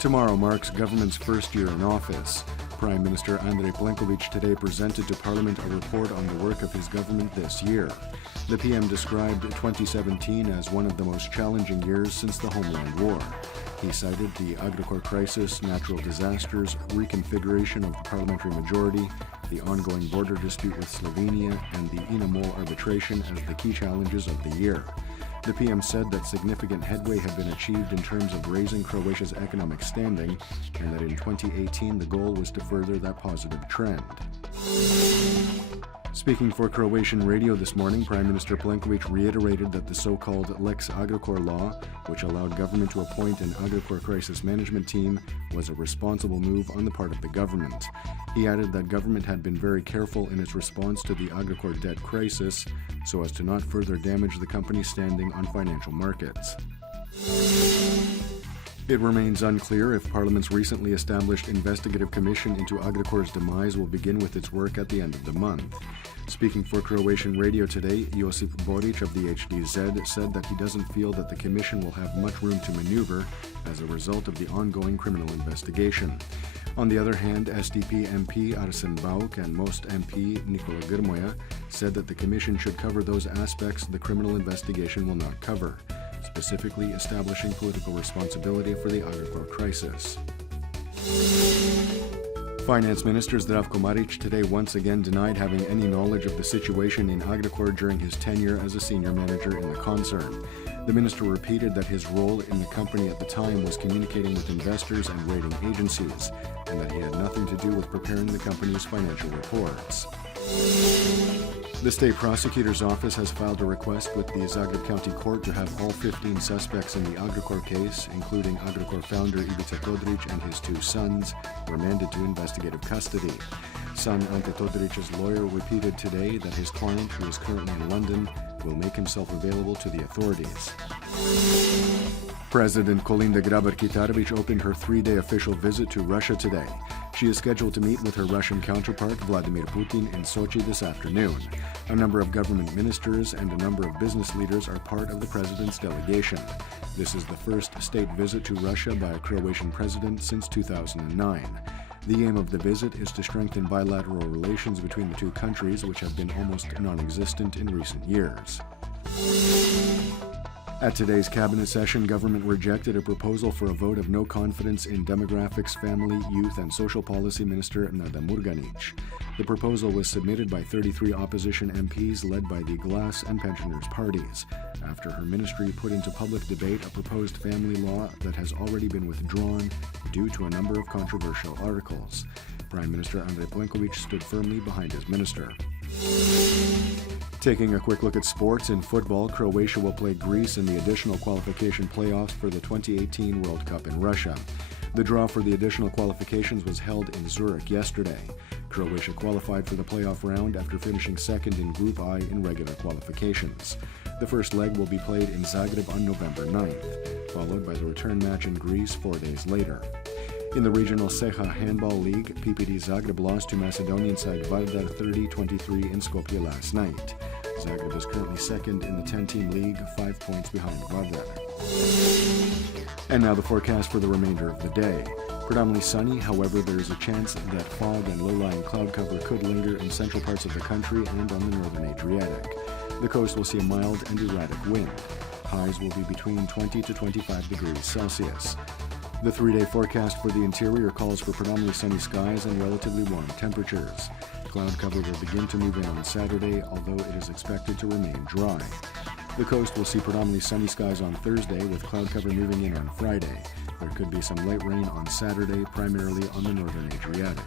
Tomorrow marks government's first year in office. Prime Minister Andrej Plenković today presented to Parliament a report on the work of his government this year. The PM described 2017 as one of the most challenging years since the Homeland War. He cited the Agrokor crisis, natural disasters, reconfiguration of the parliamentary majority, the ongoing border dispute with Slovenia, and the INA-MOL arbitration as the key challenges of the year. The PM said that significant headway had been achieved in terms of raising Croatia's economic standing, and that in 2018 the goal was to further that positive trend. Speaking for Croatian radio this morning, Prime Minister Plenković reiterated that the so-called Lex Agrokor law, which allowed government to appoint an Agrokor crisis management team, was a responsible move on the part of the government. He added that government had been very careful in its response to the Agrokor debt crisis so as to not further damage the company's standing on financial markets. It remains unclear if Parliament's recently established Investigative Commission into Agrokor's demise will begin with its work at the end of the month. Speaking for Croatian radio today, Josip Boric of the HDZ said that he doesn't feel that the Commission will have much room to maneuver as a result of the ongoing criminal investigation. On the other hand, SDP MP Arsen Bauk and Most MP Nikola Grmoja said that the Commission should cover those aspects the criminal investigation will not cover, specifically establishing political responsibility for the Agrokor crisis. Finance Minister Zdravko Marić today once again denied having any knowledge of the situation in Agrokor during his tenure as a senior manager in the concern. The minister repeated that his role in the company at the time was communicating with investors and rating agencies, and that he had nothing to do with preparing the company's financial reports. The state prosecutor's office has filed a request with the Zagreb County Court to have all 15 suspects in the Agrokor case, including Agrokor founder Ivica Todorić and his 2 sons, remanded to investigative custody. Son Ante Todorić's lawyer repeated today that his client, who is currently in London, will make himself available to the authorities. President Kolinda Grabar-Kitarović opened her 3-day official visit to Russia today. She is scheduled to meet with her Russian counterpart Vladimir Putin in Sochi this afternoon. A number of government ministers and a number of business leaders are part of the president's delegation. This is the first state visit to Russia by a Croatian president since 2009. The aim of the visit is to strengthen bilateral relations between the two countries, which have been almost non-existent in recent years. At today's cabinet session, government rejected a proposal for a vote of no confidence in Demographics, Family, Youth and Social Policy Minister Nada Murganić. The proposal was submitted by 33 opposition MPs led by the Glas and Pensioners parties, after her ministry put into public debate a proposed family law that has already been withdrawn due to a number of controversial articles. Prime Minister Andrej Plenković stood firmly behind his minister. Taking a quick look at sports, in football, Croatia will play Greece in the additional qualification playoffs for the 2018 World Cup in Russia. The draw for the additional qualifications was held in Zurich yesterday. Croatia qualified for the playoff round after finishing second in Group I in regular qualifications. The first leg will be played in Zagreb on November 9th, followed by the return match in Greece 4 days later. In the regional Ceha Handball League, PPD Zagreb lost to Macedonian side Vardar 30-23 in Skopje last night. Zagreb is currently second in the 10-team league, 5 points behind Vardar. And now the forecast for the remainder of the day. Predominantly sunny, however, there is a chance that fog and low-lying cloud cover could linger in central parts of the country and on the northern Adriatic. The coast will see a mild and erratic wind. Highs will be between 20 to 25 degrees Celsius. The 3-day forecast for the interior calls for predominantly sunny skies and relatively warm temperatures. Cloud cover will begin to move in on Saturday, although it is expected to remain dry. The coast will see predominantly sunny skies on Thursday, with cloud cover moving in on Friday. There could be some light rain on Saturday, primarily on the northern Adriatic.